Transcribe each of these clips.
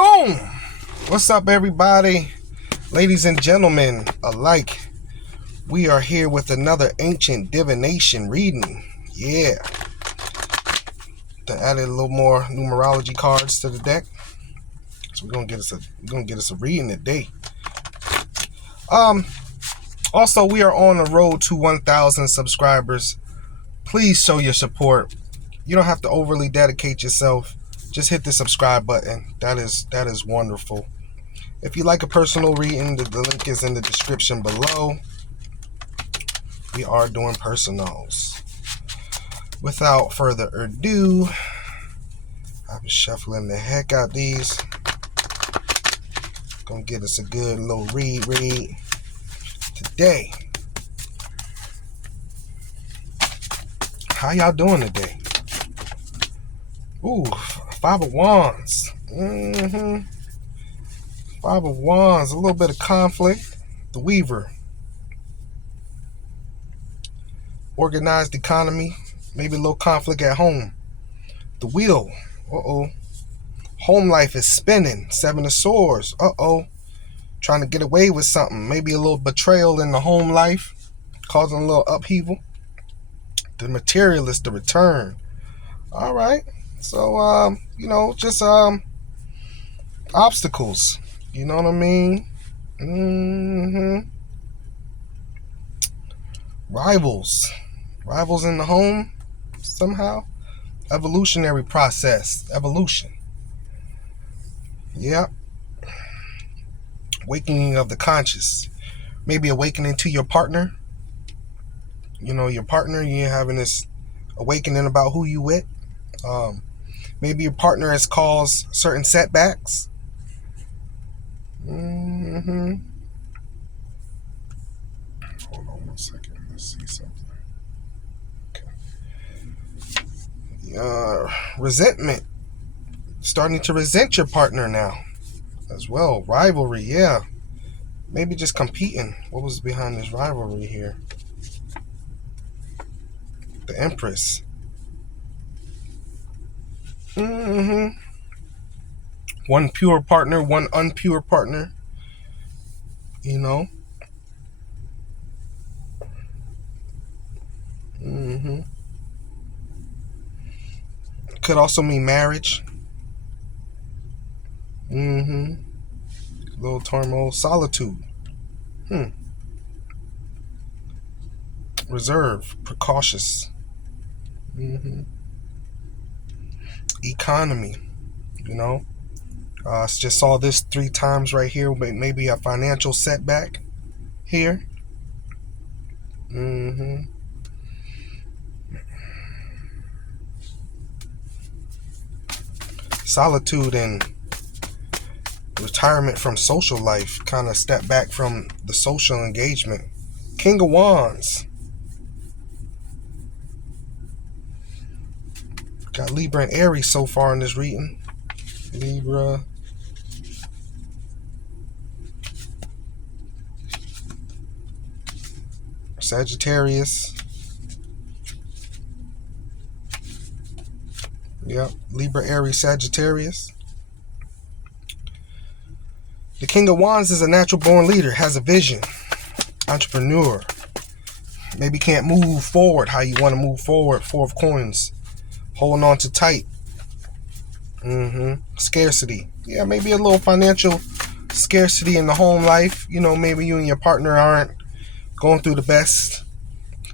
Boom! What's up, everybody? Ladies and gentlemen alike, we are here with another ancient divination reading. Yeah. Added a little more numerology cards to the deck. So we're gonna get us a reading today. Also, we are on the road to 1,000 subscribers. Please show your support. You don't have to overly dedicate yourself. Just hit the subscribe button. That is wonderful. If you like a personal reading, the link is in the description below. We are doing personals. Without further ado, I've been shuffling the heck out these. Gonna get us a good little read today. How y'all doing today? Ooh, Five of Wands. Five of Wands, a little bit of conflict. The Weaver. Organized economy. Maybe a little conflict at home. The Wheel. Home life is spinning. Seven of Swords. Trying to get away with something. Maybe a little betrayal in the home life. Causing a little upheaval. The Materialist, the Return. All right. So, just obstacles. You know what I mean? Rivals in the home somehow. Evolutionary process. Evolution. Yeah. Awakening of the conscious. Maybe awakening to your partner. You know, your partner, you're having this awakening about who you with. Maybe your partner has caused certain setbacks. Hold on 1 second. Let's see something. Okay. Resentment. Starting to resent your partner now as well. Rivalry, yeah. Maybe just competing. What was behind this rivalry here? The Empress. One pure partner, one unpure partner. You know? Could also mean marriage. Little turmoil. Solitude. Reserve. Precautious. Economy. You know? Just saw this 3 times right here. Maybe a financial setback here. Solitude and retirement from social life. Kind of step back from the social engagement. King of Wands. Got Libra and Aries so far in this reading. Libra. Sagittarius. Yep. Libra, Aries, Sagittarius. The King of Wands is a natural born leader, has a vision, entrepreneur. Maybe can't move forward how you want to move forward. 4 of Coins. Holding on to tight. Scarcity. Yeah, maybe a little financial scarcity in the home life. You know, maybe you and your partner aren't going through the best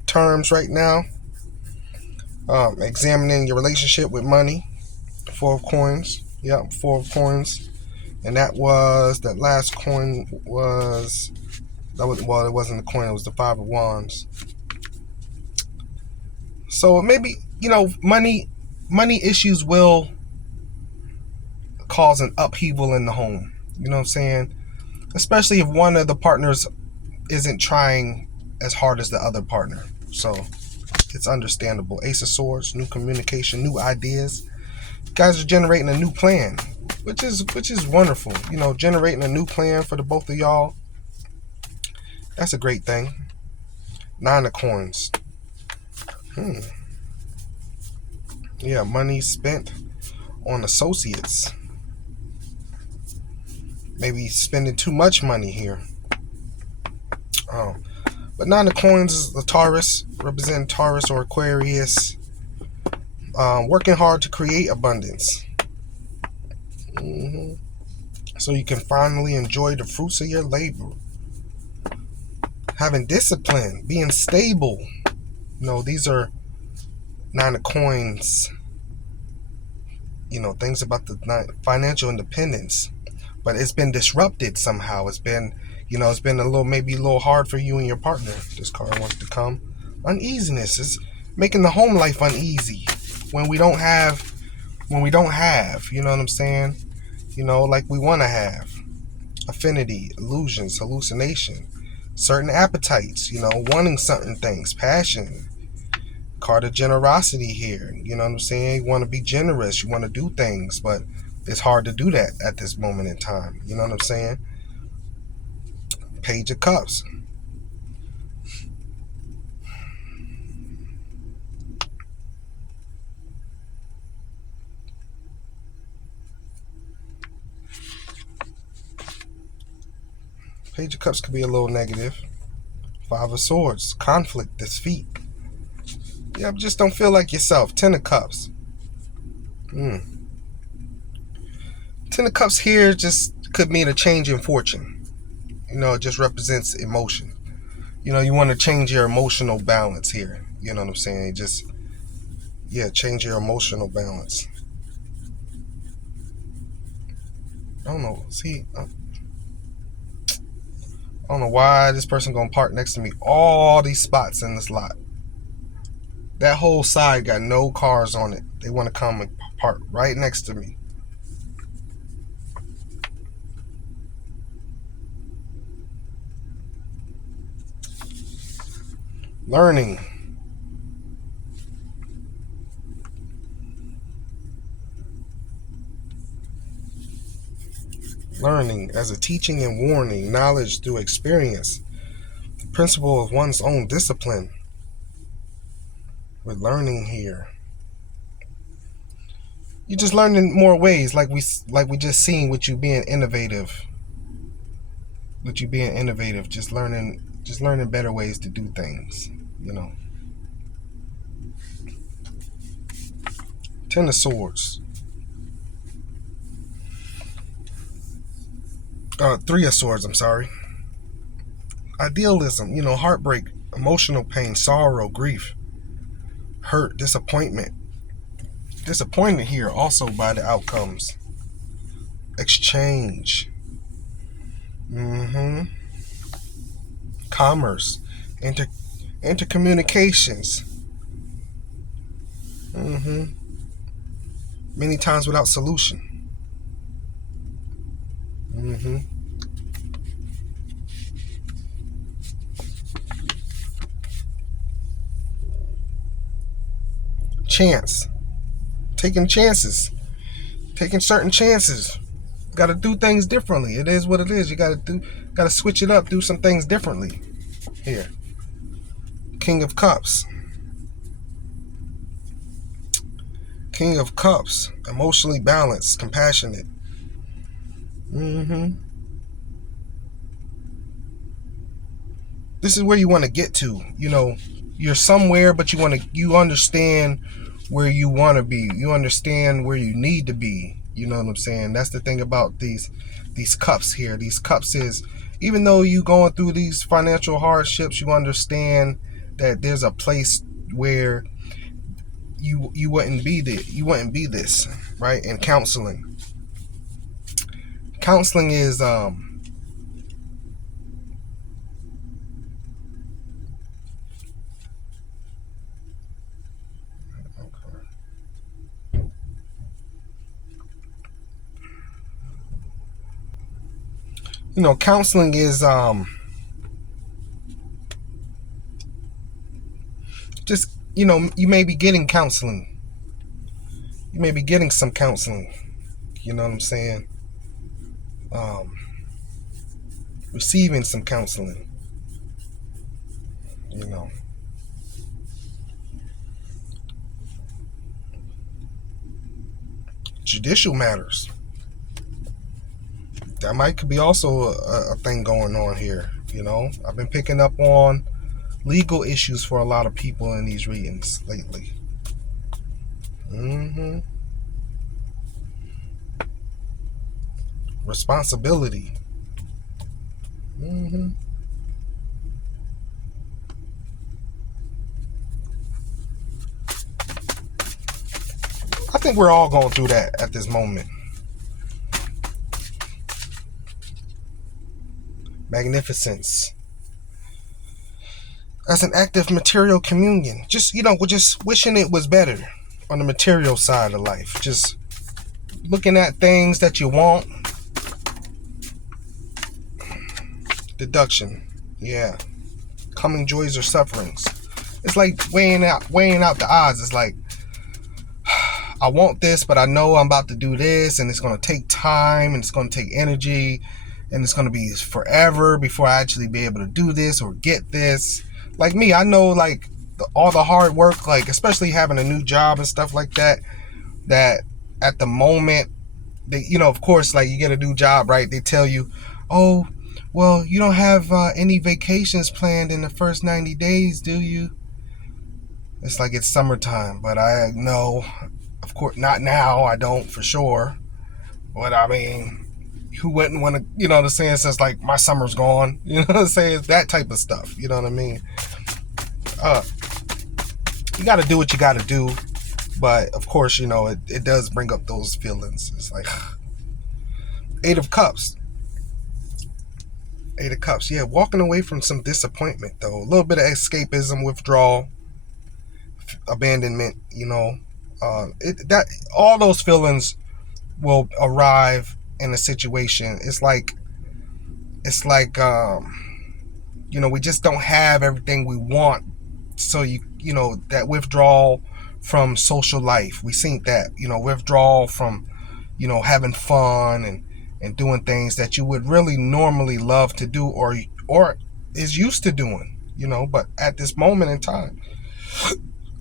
terms right now. Examining your relationship with money. 4 of Coins. Yep, 4 of Coins. And that last coin was, it wasn't the coin, it was the 5 of Wands. So maybe, money issues will cause an upheaval in the home. You know what I'm saying? Especially if one of the partners isn't trying as hard as the other partner. So it's understandable. Ace of Swords, new communication, new ideas. You guys are generating a new plan, which is wonderful. Generating a new plan for the both of y'all. That's a great thing. 9 of Coins. Yeah, money spent on associates. maybe spending too much money here. But nine of coins is the Taurus, representing Taurus or Aquarius. Working hard to create abundance. hmm So you can finally enjoy the fruits of your labor. Having discipline, being stable. These are nine of coins. Things about the financial independence. But it's been disrupted somehow. It's been maybe a little hard for you and your partner. This card wants to come. Uneasiness is making the home life uneasy when we don't have, you know what I'm saying? Like we want to have. Affinity, illusions, hallucination, certain appetites, wanting certain things, passion. Card of generosity here. You know what I'm saying? You want to be generous, you want to do things, but it's hard to do that at this moment in time. You know what I'm saying? Page of Cups. Page of Cups could be a little negative. Five of Swords. Conflict, defeat. Yeah, just don't feel like yourself. Ten of Cups. Ten of Cups here just could mean a change in fortune. It just represents emotion. You want to change your emotional balance here. You know what I'm saying? Change your emotional balance. I don't know. I don't know why this person gonna park next to me. All these spots in this lot. That whole side got no cars on it. They want to come and park right next to me. Learning. Learning as a teaching and warning, knowledge through experience, the principle of one's own discipline. We're learning here. You're just learning more ways, like we just seen with you being innovative. Just learning better ways to do things. Ten of Swords. Three of Swords, I'm sorry. Idealism, heartbreak, emotional pain, sorrow, grief, hurt, disappointment. Disappointed here also by the outcomes. Exchange. Commerce. Intercommunications. Many times without solution. Chance. Taking chances. Taking certain chances. Got to do things differently. It is what it is. You got to switch it up, do some things differently. Here. King of Cups. King of Cups. Emotionally balanced, compassionate. This is where you want to get to. You're somewhere, but you understand where you want to be. You understand where you need to be. You know what I'm saying? That's the thing about these cups here. These cups is, even though you going through these financial hardships, you understand that there's a place where you wouldn't be this, right? And counseling is counseling is just, you may be getting counseling. You may be getting some counseling. You know what I'm saying? Receiving some counseling. Judicial matters. That might could be also a thing going on here. I've been picking up on legal issues for a lot of people in these readings lately. Responsibility. I think we're all going through that at this moment. Magnificence. As an act of material communion. We're just wishing it was better on the material side of life. Just looking at things that you want. Deduction. Yeah. Coming joys or sufferings. It's like weighing out the odds. It's like, I want this, but I know I'm about to do this, and it's going to take time, and it's going to take energy, and it's going to be forever before I actually be able to do this or get this. Like me, I know, like, all the hard work, like, especially having a new job and stuff like that, that at the moment, of course, like, you get a new job, right? They tell you, oh, well, you don't have any vacations planned in the first 90 days, do you? It's like it's summertime, but I know, of course, not now. I don't for sure. But I mean, who wouldn't want to, the saying says like, my summer's gone. You know what I'm saying? It's that type of stuff. You know what I mean? You got to do what you got to do. But of course, it does bring up those feelings. It's like, Eight of Cups. Eight of Cups. Yeah, walking away from some disappointment, though. A little bit of escapism, withdrawal, abandonment, all those feelings will arrive in a situation. It's like we just don't have everything we want. So that withdrawal from social life. We seen that, withdrawal from, having fun and doing things that you would really normally love to do or is used to doing, but at this moment in time,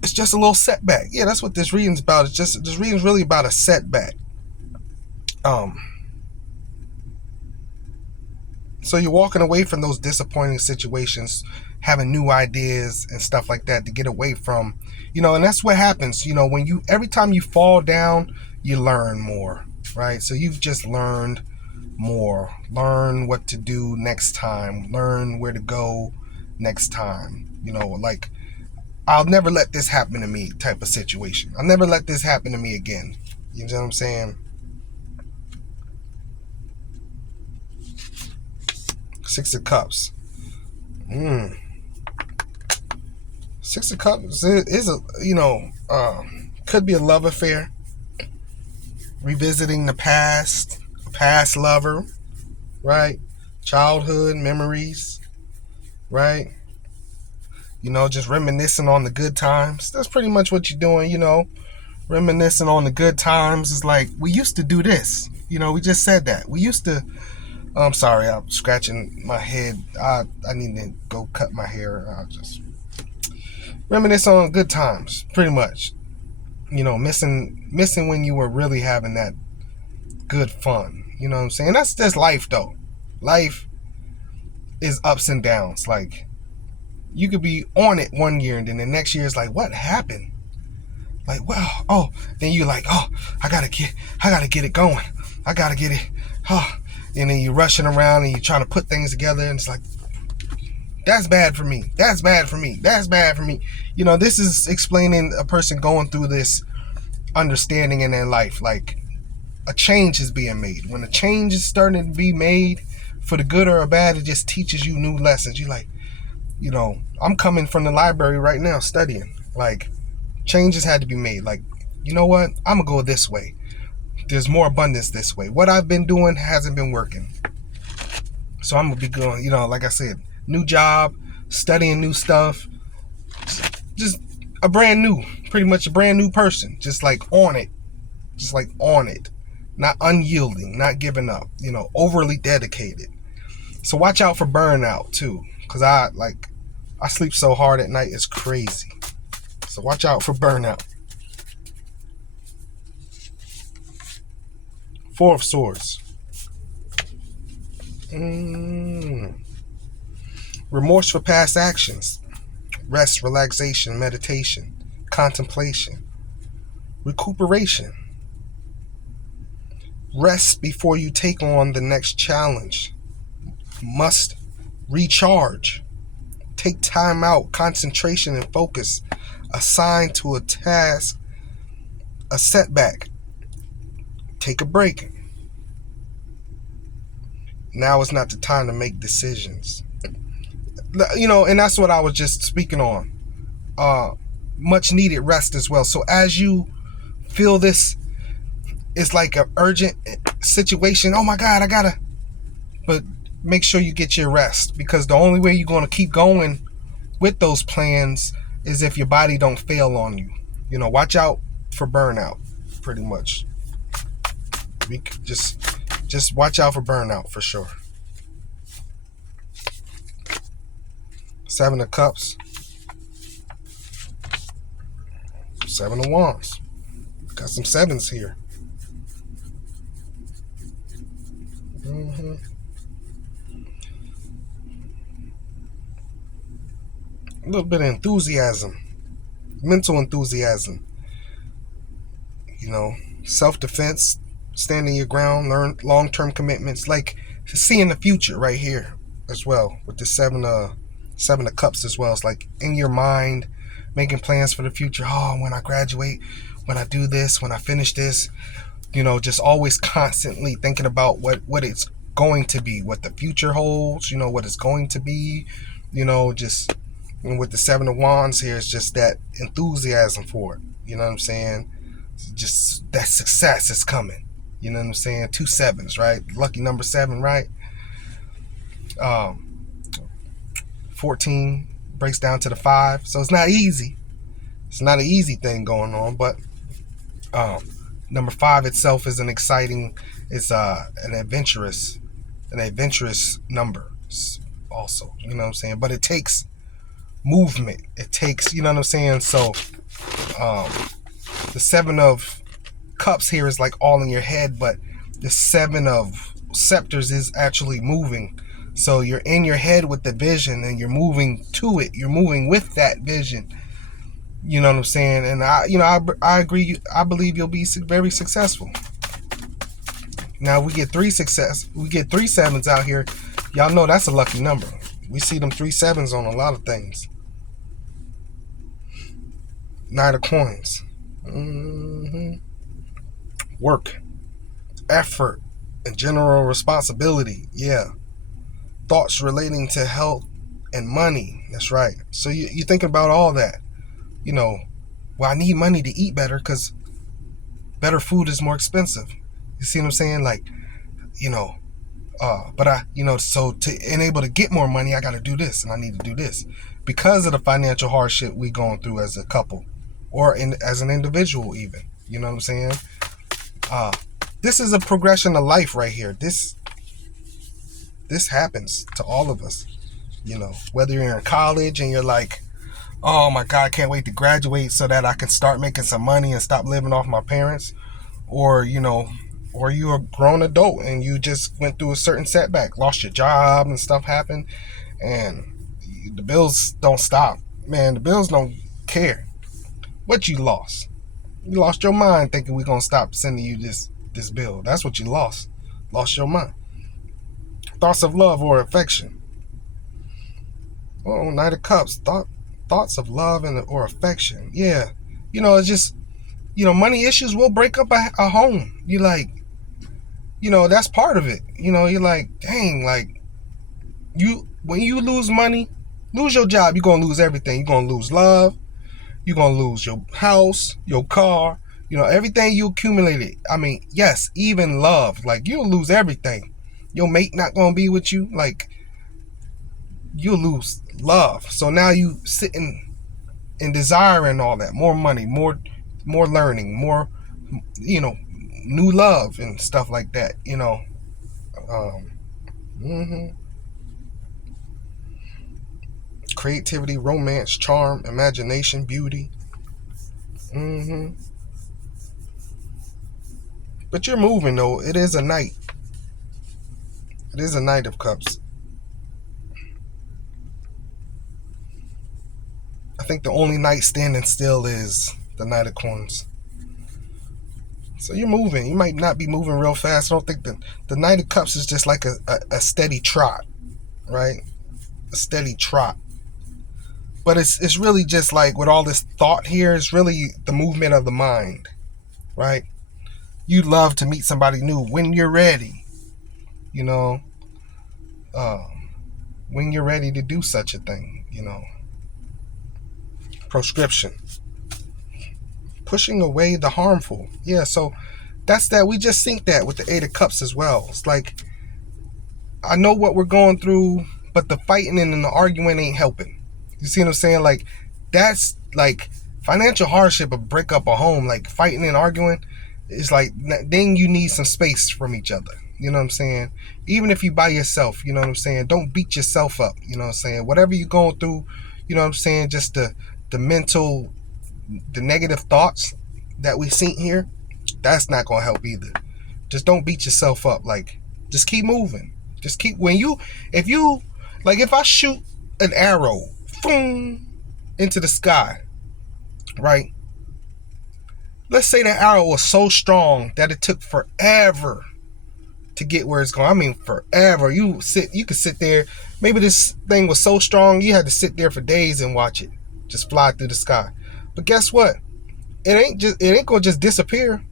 it's just a little setback. Yeah, that's what this reading's about. This reading's really about a setback. So you're walking away from those disappointing situations, having new ideas and stuff like that to get away from, and that's what happens, when every time you fall down, you learn more, right? So you've just learned more. Learn what to do next time. Learn where to go next time. Like, I'll never let this happen to me type of situation. I'll never let this happen to me again. You know what I'm saying? Six of Cups. Six of Cups is could be a love affair. Revisiting the past, a past lover, right? Childhood memories, right? Just reminiscing on the good times. That's pretty much what you're doing, reminiscing on the good times. Is like, we used to do this. We just said that. We used to, I'm sorry, I'm scratching my head. I need to go cut my hair. I'll just reminisce on good times, pretty much. Missing when you were really having that good fun. You know what I'm saying? That's just life, though. Life is ups and downs. Like, you could be on it one year, and then the next year is like, what happened? Like, wow, oh, then you're like, oh, I gotta get it going. I gotta get it. And then you're rushing around and you're trying to put things together, and it's like, that's bad for me. That's bad for me. That's bad for me. This is explaining a person going through this understanding in their life. Like, a change is being made. When a change is starting to be made, for the good or bad, it just teaches you new lessons. You're like, I'm coming from the library right now studying. Like, changes had to be made. Like, you know what? I'm going to go this way. There's more abundance this way. What I've been doing hasn't been working. So I'm going to be going, like I said, new job, studying new stuff. Just pretty much a brand new person. Just like on it. Not unyielding, not giving up, overly dedicated. So watch out for burnout too. Because I sleep so hard at night, it's crazy. So watch out for burnout. Four of Swords. Mm. Remorse for past actions. Rest, relaxation, meditation, contemplation, recuperation. Rest before you take on the next challenge. Must recharge. Take time out, concentration and focus. Assigned to a task, a setback. Take a break. Now is not the time to make decisions. And that's what I was just speaking on. Much needed rest as well. So as you feel this is like an urgent situation, oh my God, I gotta, but make sure you get your rest, because the only way you're going to keep going with those plans is if your body don't fail on you. Watch out for burnout, pretty much. We just watch out for burnout for sure. Seven of Cups, Seven of Wands. Got some sevens here. A little bit of enthusiasm, mental enthusiasm. Self-defense, standing your ground, learn long-term commitments, like seeing the future right here as well with the seven of Cups as well. It's like in your mind, making plans for the future. Oh, when I graduate, when I do this, when I finish this, just always constantly thinking about what it's going to be, what the future holds, what it's going to be, just, and with the Seven of Wands here, it's just that enthusiasm for it. You know what I'm saying? Just that success is coming. You know what I'm saying? 2 sevens, right? Lucky number 7, right? 14 breaks down to the 5. So it's not easy. It's not an easy thing going on, but number 5 itself is an exciting, it's an adventurous number also. You know what I'm saying? But it takes movement. It takes, you know what I'm saying? So the 7 of Cups here is like all in your head, but the 7 of Scepters is actually moving. So you're in your head with the vision and you're moving to it. You're moving with that vision. You know what I'm saying? And I agree. I believe you'll be very successful. Now we get 3 sevens out here. Y'all know that's a lucky number. We see them 3 sevens on a lot of things. Knight of Coins. Work, effort, and general responsibility. Yeah. Thoughts relating to health and money. That's right. So you're thinking about all that. Well, I need money to eat better because better food is more expensive. You see what I'm saying? Like, but so to enable to get more money, I got to do this and I need to do this because of the financial hardship we going through as a couple or as an individual even. You know what I'm saying? This is a progression of life right here. This happens to all of us. Whether you're in college and you're like, oh my God, I can't wait to graduate so that I can start making some money and stop living off my parents, or you're a grown adult and you just went through a certain setback, lost your job and stuff happened, and the bills don't stop. Man, the bills don't care what you lost. You lost your mind thinking we're gonna stop sending you this bill. That's what you lost. Lost your mind. Thoughts of love or affection. Oh, Knight of Cups. Thoughts of love or affection. Yeah. It's just, money issues will break up a home. You like, that's part of it. You're like, dang, like, when you lose money, lose your job, you're going to lose everything. You're going to lose love. You're going to lose your house, your car, everything you accumulated. I mean, yes, even love. Like, you'll lose everything. Your mate not going to be with you. Like, you'll lose love. So now you sitting and desiring all that. More money, more learning, more, new love and stuff like that, Creativity, romance, charm, imagination, beauty. But you're moving though. It is a night. It is a Knight of Cups. I think the only knight standing still is the Knight of Coins. So you're moving. You might not be moving real fast. I don't think the Knight of Cups is just like a steady trot, right? A steady trot. But it's really just like with all this thought here, it's really the movement of the mind, right? You love to meet somebody new when you're ready, you know, when you're ready to do such a thing, you know. Proscription. Pushing away the harmful. Yeah, so that's that. We just think that with the Eight of Cups as well. It's like, I know what we're going through, but the fighting and the arguing ain't helping. You see what I'm saying? Like, that's like financial hardship will break up a home. Like, fighting and arguing is like, then you need some space from each other. You know what I'm saying? Even if you by yourself, you know what I'm saying? Don't beat yourself up. You know what I'm saying? Whatever you're going through, you know what I'm saying? Just the mental, the negative thoughts that we see here, that's not going to help either. Just don't beat yourself up. Like, just keep moving. Just keep, if I shoot an arrow, boom, into the sky, right? Let's say that arrow was so strong that it took forever to get where it's going. I mean, forever. You could sit there. Maybe this thing was so strong you had to sit there for days and watch it just fly through the sky. But guess what? It ain't gonna just disappear.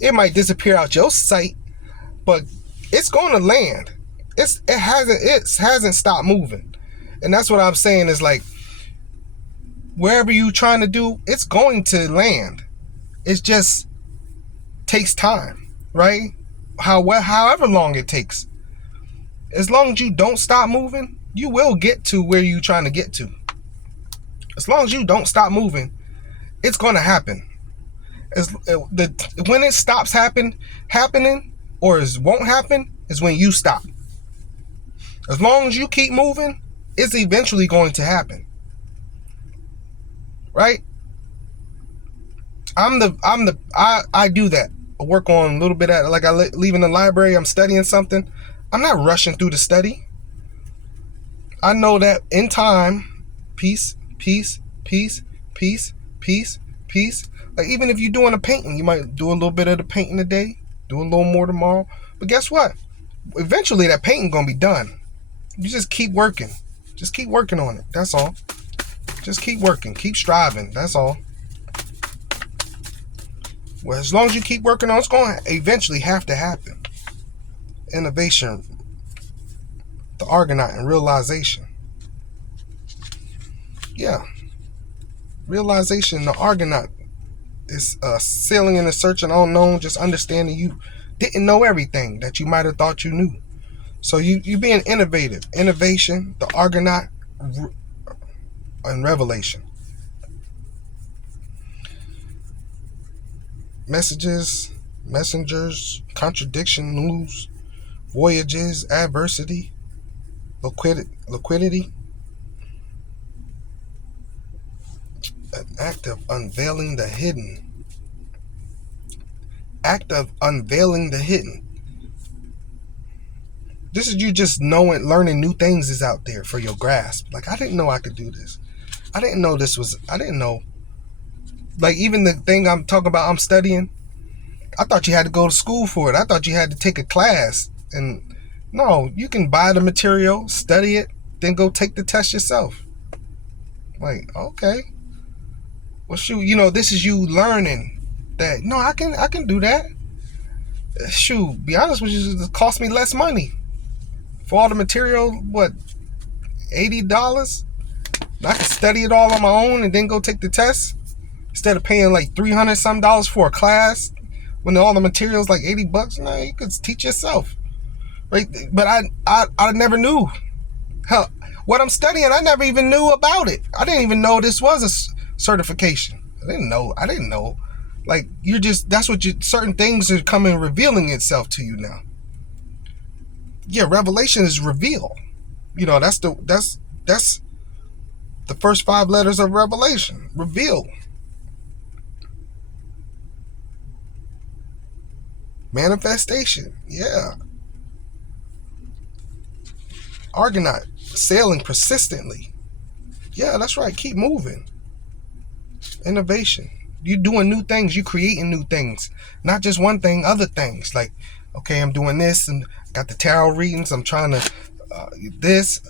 It might disappear out your sight, but it's gonna land. It hasn't stopped moving. And that's what I'm saying is like, wherever you're trying to do, it's going to land. It just takes time, right? However long it takes. As long as you don't stop moving, you will get to where you're trying to get to. As long as you don't stop moving, it's going to happen. When it stops happening, or won't happen, is when you stop. As long as you keep moving, it's eventually going to happen. Right? I do that. I work on a little bit at, like, I leave in the library, I'm studying something. I'm not rushing through the study. I know that in time, peace. Like, even if you're doing a painting, you might do a little bit of the painting today, do a little more tomorrow. But guess what? Eventually that painting gonna be done. You just keep working. Just keep working on it. That's all. Just keep working. Keep striving. That's all. Well, as long as you keep working on it, it's going to eventually have to happen. Innovation, the Argonaut, and realization. Yeah. Realization, the Argonaut, is sailing in the search of unknown, just understanding you didn't know everything that you might have thought you knew. So you being innovative. Innovation, the Argonaut, and revelation. Messages, messengers, contradiction, news, voyages, adversity, liquidity. An act of unveiling the hidden. Act of unveiling the hidden. This is you just knowing, learning new things is out there for your grasp. Like, I didn't know I could do this. I didn't know. Like, even the thing I'm talking about, I'm studying, I thought you had to go to school for it. I thought you had to take a class. And no, you can buy the material, study it, then go take the test yourself. Like, okay. Well, shoot, this is you learning that, no, I can do that. Shoot, be honest with you, it cost me less money. For all the material, what, $80? I can study it all on my own and then go take the test instead of paying like $300 some for a class when all the materials like $80. No, you could teach yourself, right? But I never knew. Hell, what I'm studying, I never even knew about it. I didn't even know this was a certification. I didn't know. Like, certain things are coming, revealing itself to you now. Yeah, revelation is reveal. That's the first 5 letters of revelation. Reveal. Manifestation. Yeah. Argonaut, sailing persistently. Yeah, that's right. Keep moving. Innovation. You're doing new things. You're creating new things. Not just one thing, other things. Like, okay, I'm doing this and got the tarot readings. I'm trying to this.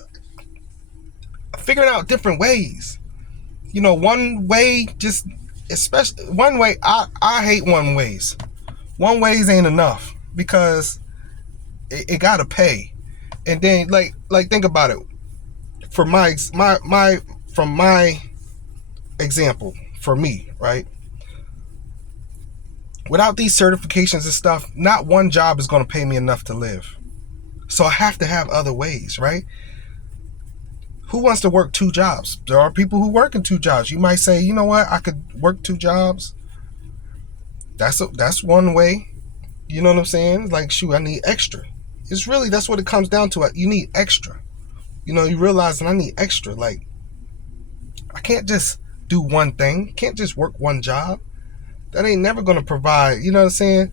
Figuring out different ways. One way just, especially one way. I hate one ways. One ways ain't enough because it gotta pay. And then like think about it. For from my example, for me, right? Without these certifications and stuff, not one job is going to pay me enough to live. So I have to have other ways, right? Who wants to work 2 jobs? There are people who work in 2 jobs. You might say, you know what? I could work 2 jobs. That's one way. You know what I'm saying? Like, shoot, I need extra. It's really, that's what it comes down to. You need extra. You realize that I need extra. Like, I can't just do one thing. Can't just work one job. That ain't never going to provide, you know what I'm saying?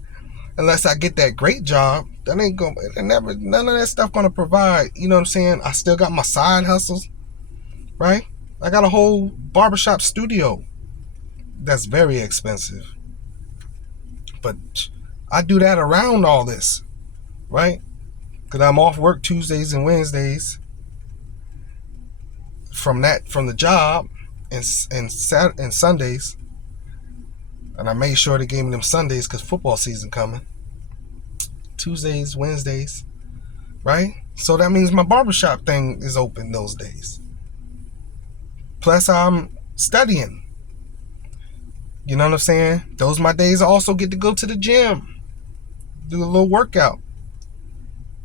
Unless I get that great job, that ain't going to, none of that stuff going to provide, you know what I'm saying? I still got my side hustles, right? I got a whole barbershop studio that's very expensive. But I do that around all this, right? Because I'm off work Tuesdays and Wednesdays from the job and Sundays. And I made sure they gave me them Sundays because football season coming. Tuesdays, Wednesdays, right? So that means my barbershop thing is open those days. Plus I'm studying. You know what I'm saying? Those are my days I also get to go to the gym. Do a little workout.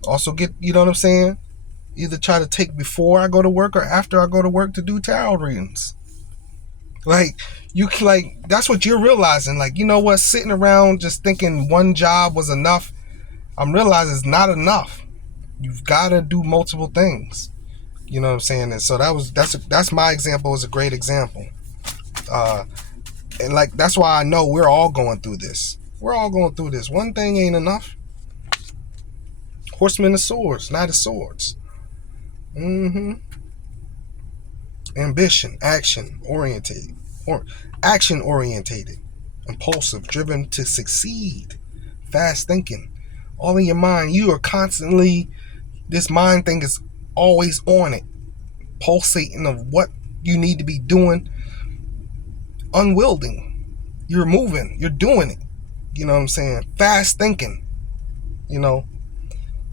Also get, you know what I'm saying? Either try to take before I go to work or after I go to work to do tarot readings. That's what you're realizing. Like, you know what? Sitting around just thinking one job was enough. I'm realizing it's not enough. You've got to do multiple things. You know what I'm saying? And so that's my example. Is a great example. And like, that's why I know we're all going through this. We're all going through this. One thing ain't enough. Horsemen of swords, knight of swords. Ambition, action orientated, impulsive, driven to succeed, fast thinking, all in your mind. You are constantly, this mind thing is always on it, pulsating of what you need to be doing, unwielding. You're moving, you're doing it. You know what I'm saying? Fast thinking,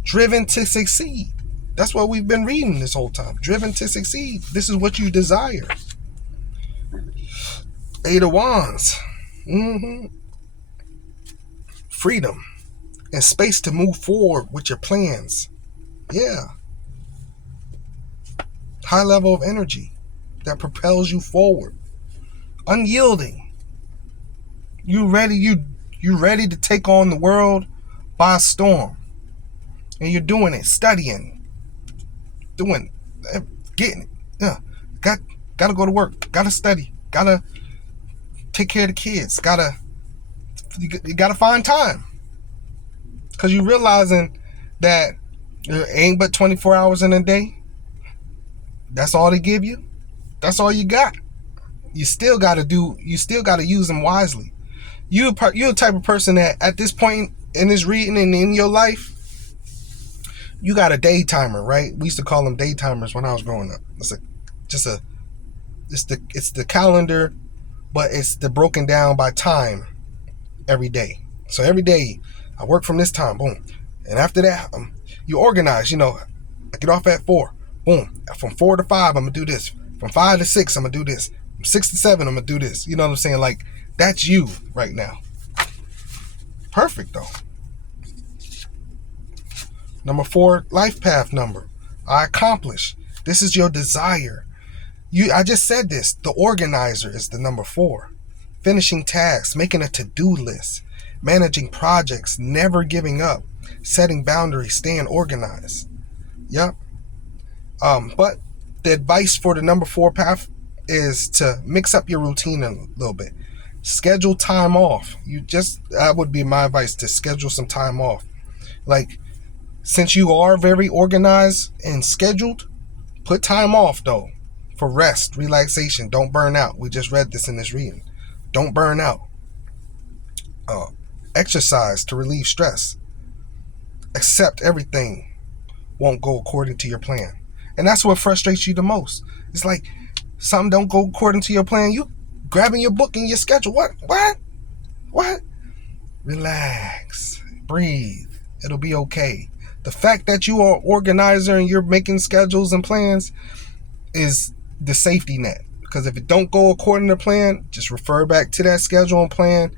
driven to succeed. That's what we've been reading this whole time. Driven to succeed. This is what you desire. 8 of Wands. Freedom and space to move forward with your plans. Yeah. High level of energy that propels you forward. Unyielding. You ready to take on the world by storm. And you're doing it, studying. Doing it, getting it. Yeah. Gotta go to work. Gotta study. Gotta take care of the kids. You gotta find time. Because you're realizing that there ain't but 24 hours in a day. That's all they give you. That's all you got. You still gotta use them wisely. You're the type of person that at this point in this reading and in your life, you got a day timer, right? We used to call them day timers when I was growing up. It's the calendar, but it's the broken down by time every day. So every day I work from this time, boom. And after that, you organize, I get off at 4, boom. From 4 to 5, I'm gonna do this. From 5 to 6, I'm gonna do this. From 6 to 7, I'm gonna do this. You know what I'm saying? Like, that's you right now. Perfect though. Number 4, life path number. I accomplish. This is your desire. I just said this. The organizer is the number 4. Finishing tasks, making a to-do list, managing projects, never giving up, setting boundaries, staying organized. Yep. But the advice for the number 4 path is to mix up your routine a little bit. Schedule time off. That would be my advice, to schedule some time off. Like, Since you are very organized and scheduled, put time off though for rest, relaxation. Don't burn out. We just read this in this reading. Don't burn out. Uh, Exercise to relieve stress. Accept everything won't go according to your plan. And that's what frustrates you the most. It's like something don't go according to your plan. You grabbing your book and your schedule. What? Relax. Breathe. It'll be okay. The fact that you are an organizer and you're making schedules and plans is the safety net. Because if it don't go according to plan, just refer back to that schedule and plan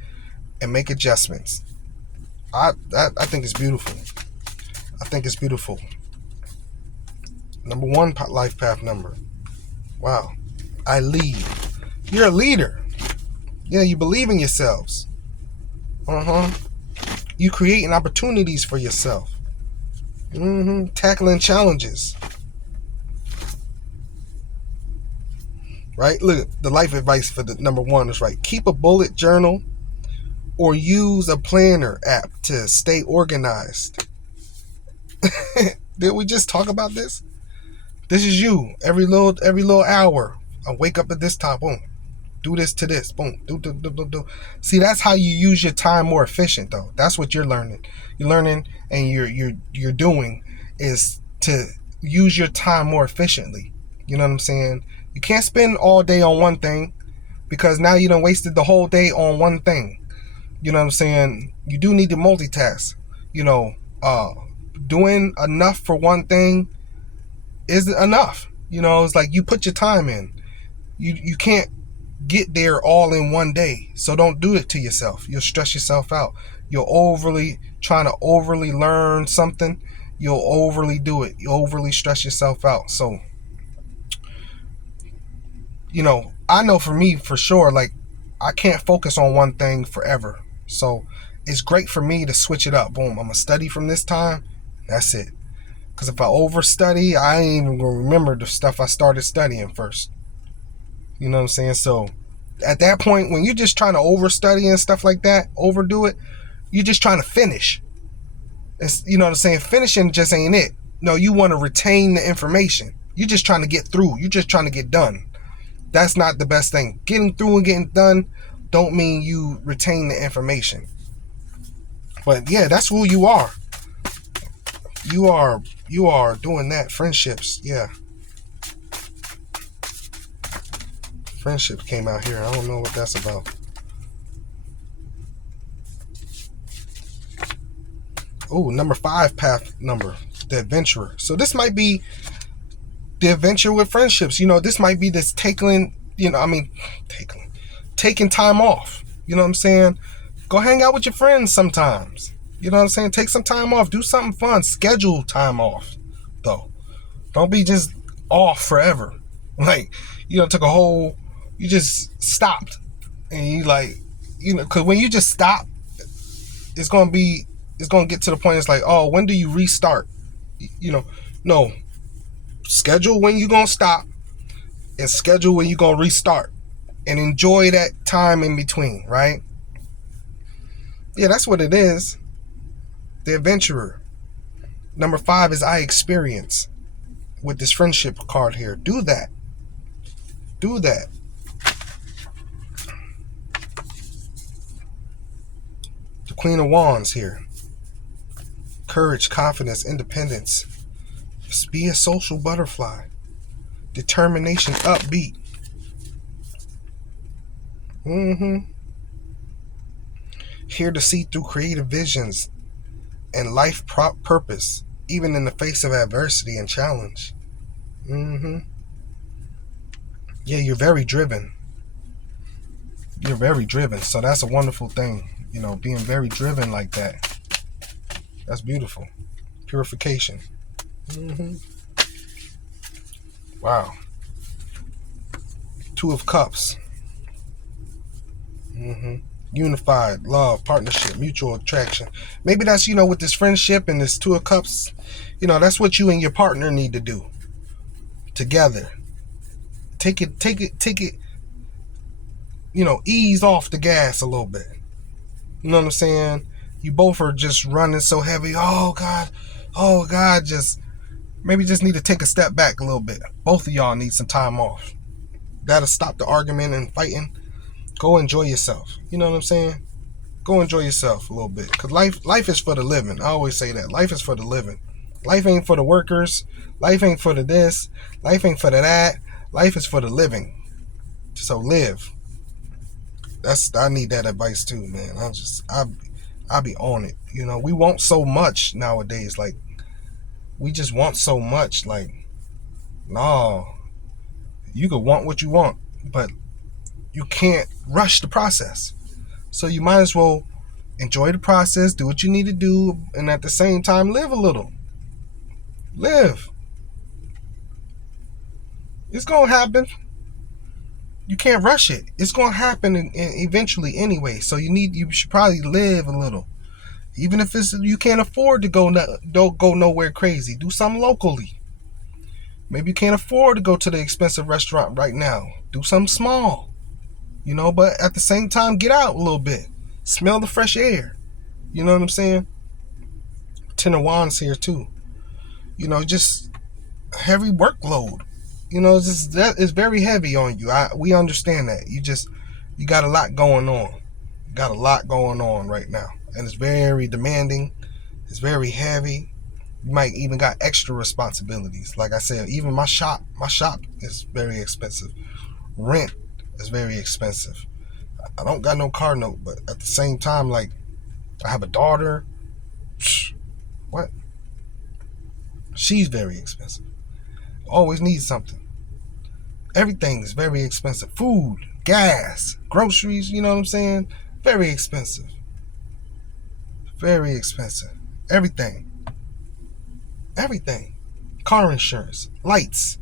and make adjustments. I think it's beautiful. I think it's beautiful. Number 1 life path number. Wow. I lead. You're a leader. Yeah, you believe in yourselves. You creating opportunities for yourself. Tackling challenges. Right? Look, the life advice for the number 1 is right. Keep a bullet journal or use a planner app to stay organized. Did we just talk about this? This is you. Every little hour. I wake up at this time. Boom. Do this to this. Boom. Do. See, that's how you use your time more efficient, though. That's what you're learning. You're learning and you're doing is to use your time more efficiently. You know what I'm saying? You can't spend all day on one thing because now you done wasted the whole day on one thing. You know what I'm saying? You do need to multitask. Doing enough for one thing isn't enough. It's like you put your time in. You can't get there all in one day. So don't do it to yourself. You'll stress yourself out. You'll trying to overly learn something. You'll overly do it. You overly stress yourself out. So, I know for me, for sure, like I can't focus on one thing forever. So it's great for me to switch it up. Boom, I'm going to study from this time. That's it. Because if I overstudy, I ain't even going to remember the stuff I started studying first. You know what I'm saying? So at that point, when you're just trying to overstudy and stuff like that, overdo it, you're just trying to finish. You know what I'm saying? Finishing just ain't it. No, you want to retain the information. You're just trying to get through. You're just trying to get done. That's not the best thing. Getting through and getting done don't mean you retain the information. But yeah, that's who you are. You are doing that. Friendships, yeah. Friendship came out here. I don't know what that's about. Oh, number 5 path number, the adventurer. So this might be the adventure with friendships. This might be this taking time off. You know what I'm saying? Go hang out with your friends sometimes. You know what I'm saying? Take some time off. Do something fun. Schedule time off, though. Don't be just off forever. Like, you just stopped. And because when you just stop, it's going to get to the point, it's like, oh, when do you restart? No. Schedule when you're going to stop and schedule when you're going to restart. And enjoy that time in between, right? Yeah, that's what it is. The adventurer. Number 5 is I experience. With this friendship card here. Do that. The Queen of Wands here. Courage, confidence, independence. Just be a social butterfly. Determination, upbeat. Here to see through creative visions and life purpose, even in the face of adversity and challenge. Yeah, you're very driven. So that's a wonderful thing. Being very driven like that. That's beautiful. Purification. Wow. 2 of Cups. Unified, love, partnership, mutual attraction. Maybe that's, with this friendship and this 2 of Cups, that's what you and your partner need to do together. Take it, ease off the gas a little bit. You know what I'm saying? You both are just running so heavy. Oh God, oh God, just maybe just need to take a step back a little bit. Both of y'all need some time off. That'll stop the argument and fighting. Go enjoy yourself. You know what I'm saying? Go enjoy yourself a little bit. Because life is for the living. I always say that. Life is for the living. Life ain't for the workers. Life ain't for the this. Life ain't for the that. Life is for the living. So live. I need that advice too, man. I be on it. You know, we want so much nowadays. Like, we just want so much. Like, no, you could want what you want, but you can't rush the process. So you might as well enjoy the process, do what you need to do, and at the same time live a little. Live. It's gonna happen. You can't rush it. It's gonna happen eventually anyway. So you should probably live a little. Even if you can't afford to don't go nowhere crazy. Do something locally. Maybe you can't afford to go to the expensive restaurant right now. Do something small. You know, but at the same time, get out a little bit. Smell the fresh air. You know what I'm saying? Ten of Wands here too. You know, just heavy workload. You know, that is very heavy on you. We understand that. You got a lot going on. You got a lot going on right now, and it's very demanding. It's very heavy. You might even got extra responsibilities. Like I said, even my shop is very expensive. Rent is very expensive. I don't got no car note, but at the same time, like, I have a daughter. What? She's very expensive. Always need something. Everything is very expensive. Food, gas, groceries, you know what I'm saying? Very expensive. Very expensive. Everything. Everything. Car insurance, lights.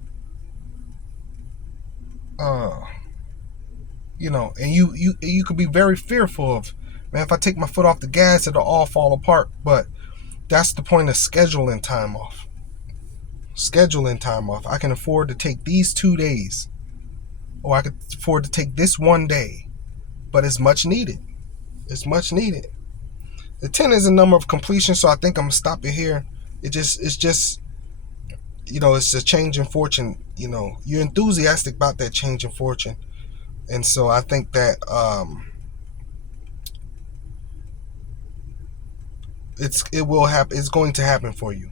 You know, and you could be very fearful of, man, if I take my foot off the gas, it'll all fall apart. But that's the point of scheduling time off. Scheduling time off. I can afford to take these 2 days, or I could afford to take this 1 day, but it's much needed. It's much needed. The 10 is a number of completion, so I think I'm gonna stop it here. It's just, you know, it's a change in fortune. You know, you're enthusiastic about that change in fortune, and so I think that it will happen. It's going to happen for you.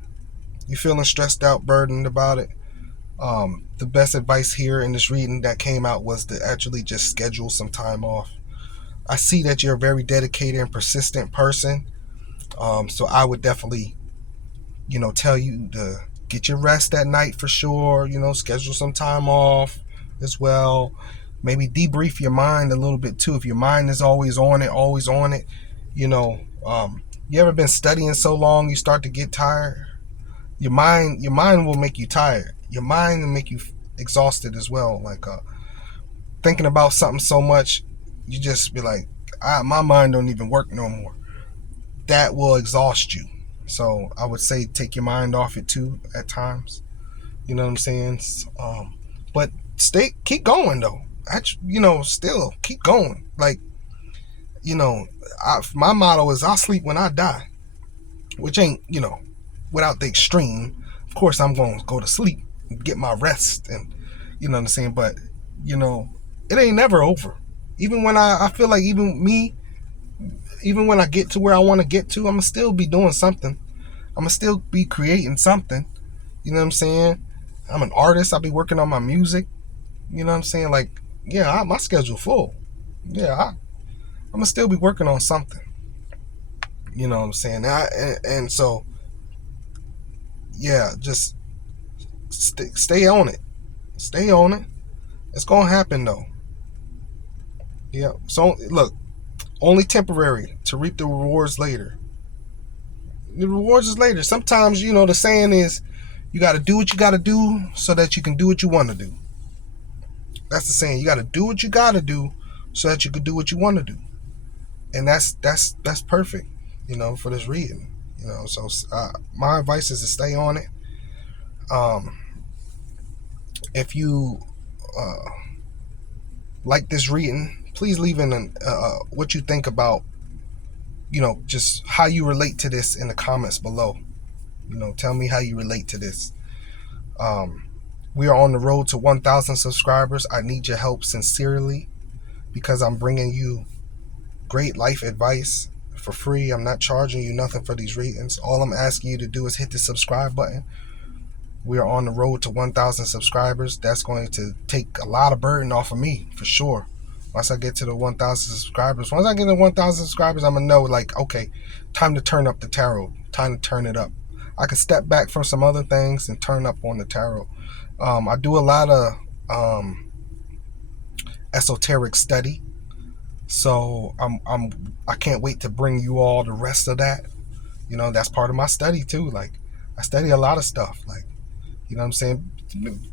You're feeling stressed out, burdened about it. The best advice here in this reading that came out was to actually just schedule some time off. I see that you're a very dedicated and persistent person. So I would definitely, you know, tell you to get your rest at night for sure. You know, schedule some time off as well. Maybe debrief your mind a little bit too. If your mind is always on it, you know, you ever been studying so long you start to get tired? Your mind will make you tired. Your mind will make you exhausted as well. Like thinking about something so much, you just be like, my mind don't even work no more. That will exhaust you. So I would say take your mind off it too at times. You know what I'm saying? But keep going though. You know, still keep going. Like, you know, my motto is I'll sleep when I die, which ain't, you know, without the extreme. Of course, I'm going to go to sleep and get my rest, and you know what I'm saying. But you know, it ain't never over. Even when I feel like even when I get to where I want to get to, I'm gonna still be doing something. I'm gonna still be creating something. You know what I'm saying? I'm an artist. I'll be working on my music. You know what I'm saying? Like, yeah, my schedule full. Yeah, I'm gonna still be working on something. You know what I'm saying? And so, yeah, just stay on it. Stay on it. It's gonna happen though. Yeah. So look, only temporary, to reap the rewards later. The rewards is later. Sometimes, you know, the saying is, you got to do what you got to do so that you can do what you want to do. That's the saying. You got to do what you got to do so that you can do what you want to do. And that's perfect, you know, for this reading. You know, so my advice is to stay on it. If you like this reading, please leave in what you think about, you know, just how you relate to this in the comments below. Tell me how you relate to this. We are on the road to 1,000 subscribers. I need your help sincerely because I'm bringing you great life advice for free. I'm not charging you nothing for these readings. All I'm asking you to do is hit the subscribe button. We are on the road to 1,000 subscribers. That's going to take a lot of burden off of me for sure. Once I get to the 1,000 subscribers, I'm going to know, like, okay, time to turn up the tarot. Time to turn it up. I can step back from some other things and turn up on the tarot. I do a lot of esoteric study. So I can't wait to bring you all the rest of that. That's part of my study too. Like, I study a lot of stuff. Like, you know what I'm saying?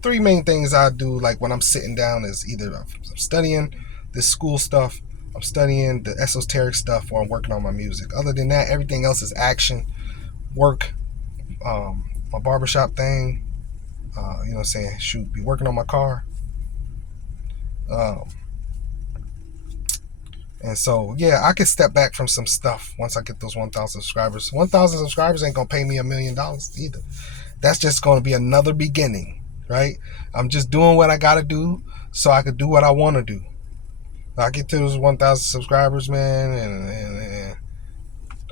3 main things I do, like, when I'm sitting down is either I'm studying this school stuff, I'm studying the esoteric stuff, or I'm working on my music. Other than that, everything else is action, work, my barbershop thing, you know what I'm saying? Shoot, be working on my car. And so, yeah, I can step back from some stuff once I get those 1,000 subscribers. 1,000 subscribers ain't going to pay me $1 million either. That's just going to be another beginning, right? I'm just doing what I got to do so I could do what I want to do. I get to those 1,000 subscribers, man, and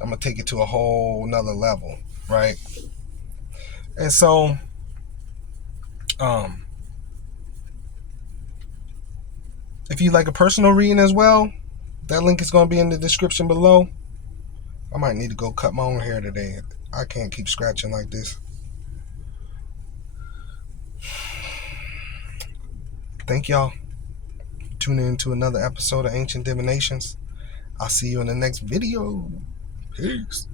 I'm going to take it to a whole nother level, right? And so, if you like a personal reading as well, that link is going to be in the description below. I might need to go cut my own hair today. I can't keep scratching like this. Thank y'all. Tuning into another episode of Ancient Divinations. I'll see you in the next video. Peace.